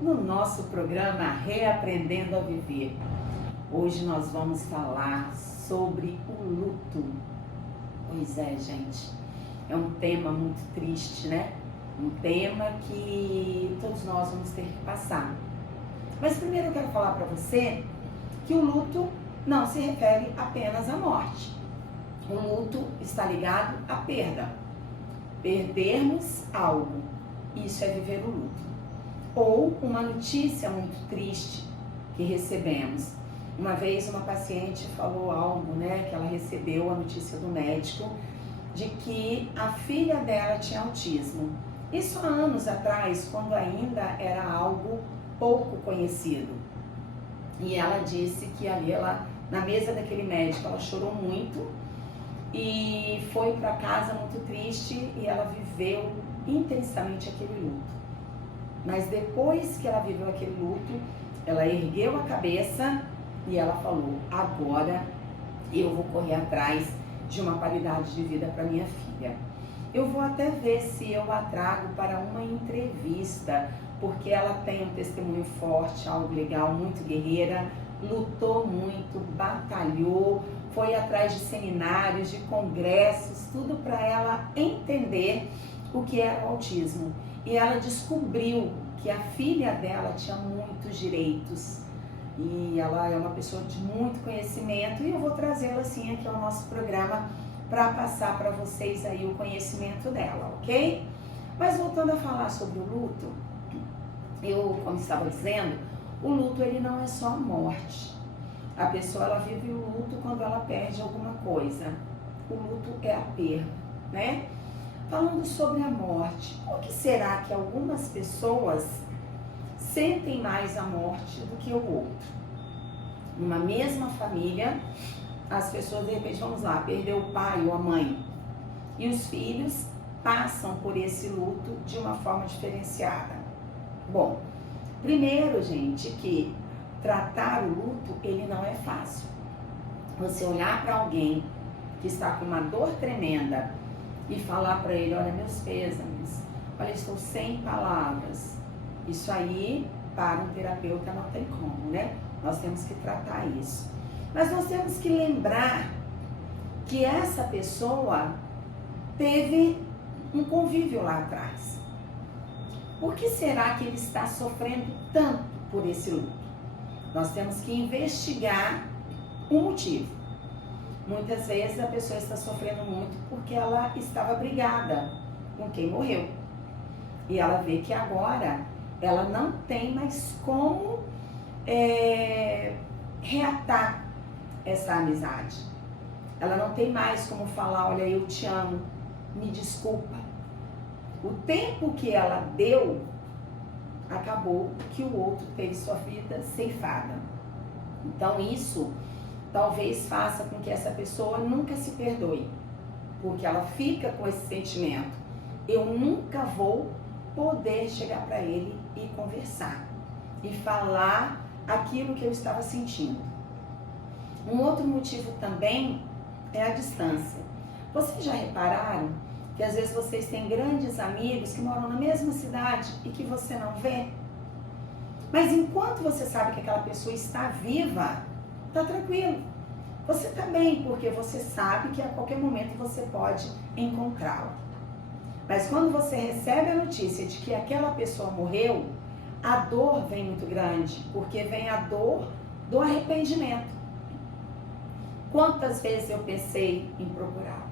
no nosso programa Reaprendendo a Viver. Hoje nós vamos falar sobre o luto. Pois é, gente, é um tema muito triste, né? Um tema que todos nós vamos ter que passar. Mas primeiro eu quero falar para você que o luto não se refere apenas à morte. O luto está ligado à perda. Perdermos algo, isso é viver o luto. Ou uma notícia muito triste que recebemos. Uma vez uma paciente falou algo, né, que ela recebeu a notícia do médico de que a filha dela tinha autismo. Isso há anos atrás, quando ainda era algo pouco conhecido. E ela disse que ali, na mesa daquele médico, ela chorou muito e foi para casa muito triste e ela viveu intensamente aquele luto. Mas depois que ela viveu aquele luto, ela ergueu a cabeça e ela falou: agora eu vou correr atrás de uma qualidade de vida para minha filha. Eu vou até ver se eu a trago para uma entrevista, porque ela tem um testemunho forte, algo legal, muito guerreira, lutou muito, batalhou, foi atrás de seminários, de congressos, tudo para ela entender o que era o autismo. E ela descobriu que a filha dela tinha muitos direitos. E ela é uma pessoa de muito conhecimento e eu vou trazê-la assim aqui ao nosso programa para passar para vocês aí o conhecimento dela, ok? Mas voltando a falar sobre o luto, como estava dizendo, o luto ele não é só a morte. A pessoa ela vive o luto quando ela perde alguma coisa. O luto é a perda, né? Falando sobre a morte, por que será que algumas pessoas sentem mais a morte do que o outro? Numa mesma família, as pessoas de repente, vamos lá, perdeu o pai ou a mãe. E os filhos passam por esse luto de uma forma diferenciada. Bom, primeiro, gente, que tratar o luto, ele não é fácil. Você olhar para alguém que está com uma dor tremenda e falar para ele: olha, meus pêsames, olha, estou sem palavras. Isso aí, para um terapeuta, não tem como, né? Nós temos que tratar isso. Mas nós temos que lembrar que essa pessoa teve um convívio lá atrás. Por que será que ele está sofrendo tanto por esse luto? Nós temos que investigar o motivo. Muitas vezes a pessoa está sofrendo muito porque ela estava brigada com quem morreu. E ela vê que agora ela não tem mais como reatar essa amizade. Ela não tem mais como falar: olha, eu te amo, me desculpa. O tempo que ela deu, acabou que o outro teve sua vida ceifada. Então isso talvez faça com que essa pessoa nunca se perdoe, porque ela fica com esse sentimento: eu nunca vou poder chegar para ele e conversar e falar aquilo que eu estava sentindo. Um outro motivo também é a distância. Vocês já repararam que às vezes vocês têm grandes amigos que moram na mesma cidade e que você não vê? Mas enquanto você sabe que aquela pessoa está viva, tá tranquilo. Você tá bem, porque você sabe que a qualquer momento você pode encontrá-la. Mas quando você recebe a notícia de que aquela pessoa morreu, a dor vem muito grande, porque vem a dor do arrependimento. Quantas vezes eu pensei em procurar?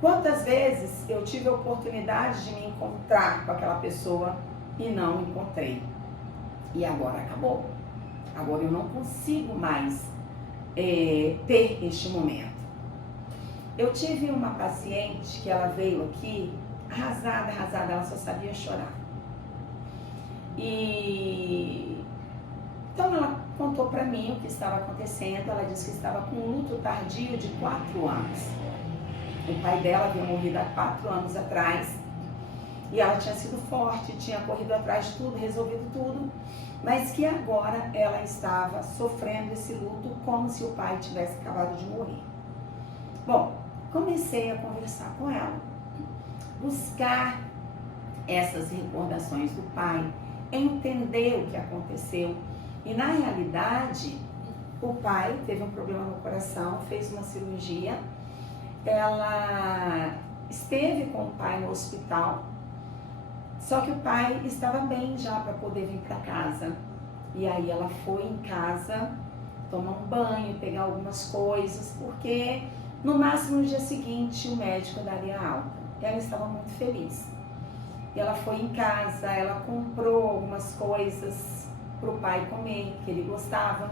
Quantas vezes eu tive a oportunidade de me encontrar com aquela pessoa e não encontrei? E agora acabou. Agora eu não consigo mais ter este momento. Eu tive uma paciente que ela veio aqui arrasada, ela só sabia chorar. E então ela contou para mim o que estava acontecendo. Ela disse que estava com um luto tardio de 4 anos. O pai dela havia morrido há 4 anos atrás e ela tinha sido forte, tinha corrido atrás de tudo, resolvido tudo, mas que agora ela estava sofrendo esse luto como se o pai tivesse acabado de morrer. Bom, comecei a conversar com ela, buscar essas recordações do pai, entender o que aconteceu. E na realidade, o pai teve um problema no coração, fez uma cirurgia, ela esteve com o pai no hospital, só que o pai estava bem já para poder vir para casa. E aí ela foi em casa tomar um banho, pegar algumas coisas, porque no máximo no dia seguinte o médico daria alta. E ela estava muito feliz. E ela foi em casa, ela comprou algumas coisas para o pai comer, que ele gostava.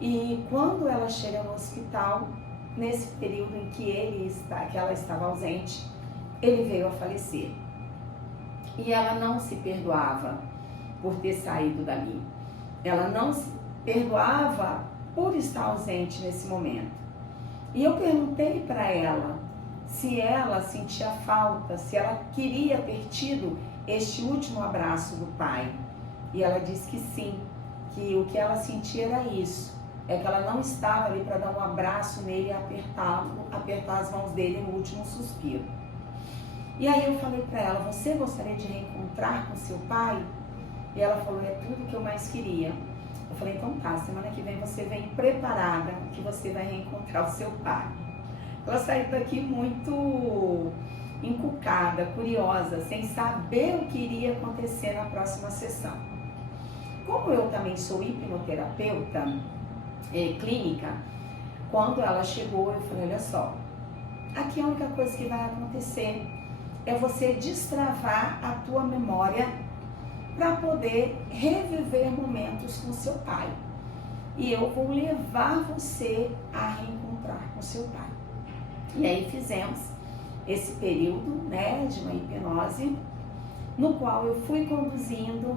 E quando ela chega no hospital, nesse período em que ela estava ausente, ele veio a falecer. E ela não se perdoava por ter saído dali. Ela não se perdoava por estar ausente nesse momento. E eu perguntei para ela se ela sentia falta, se ela queria ter tido este último abraço do pai. E ela disse que sim, que o que ela sentia era isso. É que ela não estava ali para dar um abraço nele e apertar as mãos dele no último suspiro. E aí eu falei para ela, você gostaria de reencontrar com seu pai? E ela falou, é tudo que eu mais queria. Eu falei, então tá, semana que vem você vem preparada que você vai reencontrar o seu pai. Ela saiu daqui muito encucada, curiosa, sem saber o que iria acontecer na próxima sessão. Como eu também sou hipnoterapeuta clínica, quando ela chegou, eu falei, olha só, aqui a única coisa que vai acontecer é você destravar a tua memória para poder reviver momentos com seu pai. E eu vou levar você a reencontrar com seu pai. E aí fizemos esse período, né, de uma hipnose, no qual eu fui conduzindo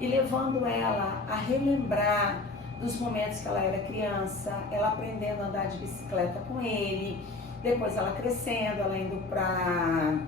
e levando ela a relembrar dos momentos que ela era criança, ela aprendendo a andar de bicicleta com ele, depois ela crescendo, ela indo para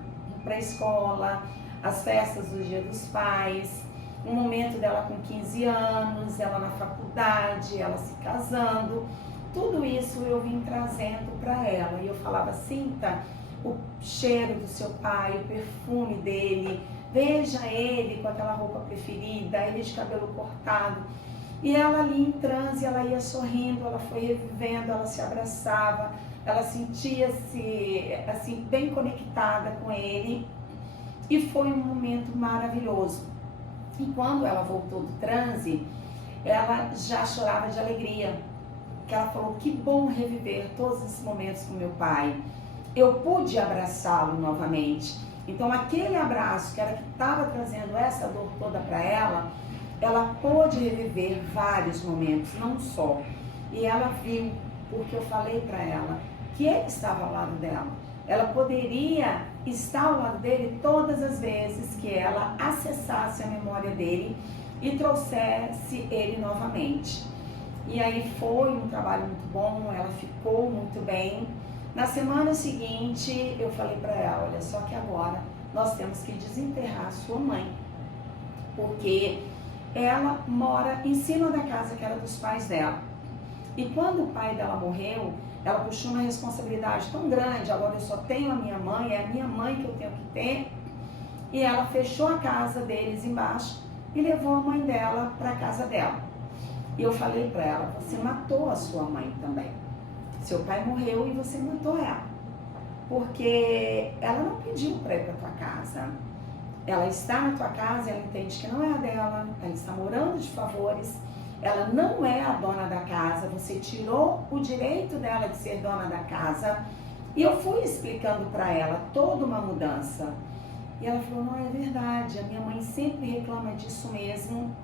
a escola, as festas do Dia dos Pais, um momento dela com 15 anos, ela na faculdade, ela se casando, tudo isso eu vim trazendo para ela. E eu falava, sinta o cheiro do seu pai, o perfume dele, veja ele com aquela roupa preferida, ele de cabelo cortado. E ela ali em transe, ela ia sorrindo, ela foi revivendo, ela se abraçava, ela sentia-se assim, bem conectada com ele. E foi um momento maravilhoso. E quando ela voltou do transe, ela já chorava de alegria. Que ela falou, que bom reviver todos esses momentos com meu pai. Eu pude abraçá-lo novamente. Então aquele abraço que era que estava trazendo essa dor toda para ela pôde reviver vários momentos, não só. E ela viu, porque eu falei para ela, que ele estava ao lado dela. Ela poderia estar ao lado dele todas as vezes que ela acessasse a memória dele e trouxesse ele novamente. E aí foi um trabalho muito bom, ela ficou muito bem. Na semana seguinte, eu falei para ela, olha, só que agora nós temos que desenterrar a sua mãe, porque ela mora em cima da casa que era dos pais dela. E quando o pai dela morreu, ela puxou uma responsabilidade tão grande, agora eu só tenho a minha mãe, é a minha mãe que eu tenho que ter. E ela fechou a casa deles embaixo e levou a mãe dela para a casa dela. E eu falei para ela, você matou a sua mãe também. Seu pai morreu e você matou ela. Porque ela não pediu para ir para tua casa. Ela está na tua casa, ela entende que não é a dela, ela está morando de favores, ela não é a dona da casa, você tirou o direito dela de ser dona da casa. E eu fui explicando para ela toda uma mudança. E ela falou, não, é verdade, a minha mãe sempre reclama disso mesmo,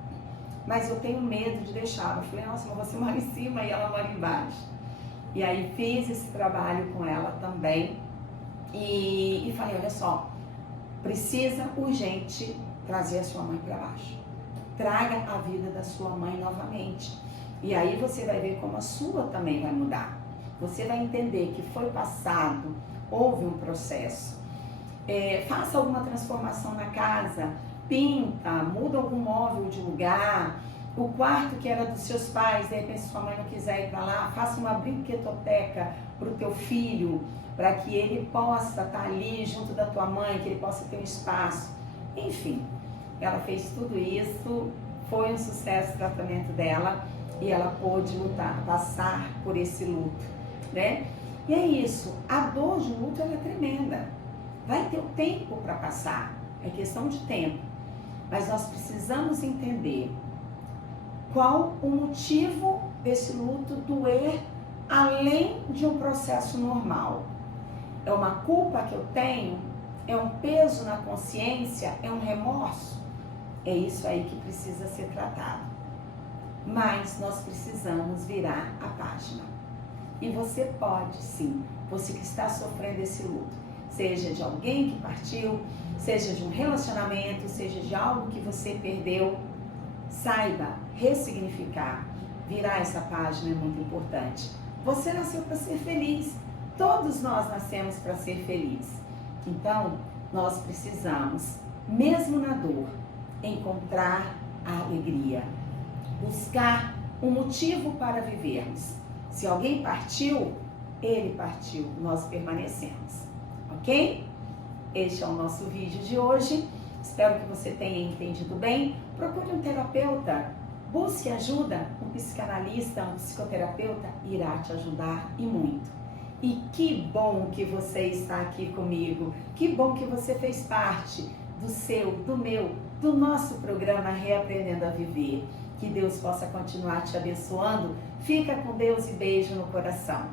mas eu tenho medo de deixá-la. Eu falei, nossa, mas você mora em cima e ela mora embaixo. E aí fiz esse trabalho com ela também e falei, olha só, precisa urgente trazer a sua mãe para baixo. Traga a vida da sua mãe novamente. E aí você vai ver como a sua também vai mudar. Você vai entender que foi passado, houve um processo. Faça alguma transformação na casa, pinta, muda algum móvel de lugar. O quarto que era dos seus pais, de repente sua mãe não quiser ir para lá, faça uma brinquedoteca para o teu filho, para que ele possa estar ali junto da tua mãe, que ele possa ter um espaço. Enfim, ela fez tudo isso, foi um sucesso o tratamento dela e ela pôde lutar, passar por esse luto, né? E é isso, a dor de um luto ela é tremenda, vai ter o tempo para passar, é questão de tempo, mas nós precisamos entender qual o motivo desse luto doer além de um processo normal. É uma culpa que eu tenho? É um peso na consciência? É um remorso? É isso aí que precisa ser tratado. Mas nós precisamos virar a página. E você pode sim, você que está sofrendo esse luto, seja de alguém que partiu, seja de um relacionamento, seja de algo que você perdeu, saiba ressignificar, virar essa página é muito importante. Você nasceu para ser feliz, todos nós nascemos para ser felizes. Então, nós precisamos, mesmo na dor, encontrar a alegria, buscar um motivo para vivermos. Se alguém partiu, ele partiu, nós permanecemos, ok? Este é o nosso vídeo de hoje. Espero que você tenha entendido bem. Procure um terapeuta, busque ajuda. Um psicanalista, um psicoterapeuta irá te ajudar e muito. E que bom que você está aqui comigo. Que bom que você fez parte do seu, do meu, do nosso programa Reaprendendo a Viver. Que Deus possa continuar te abençoando. Fica com Deus e beijo no coração.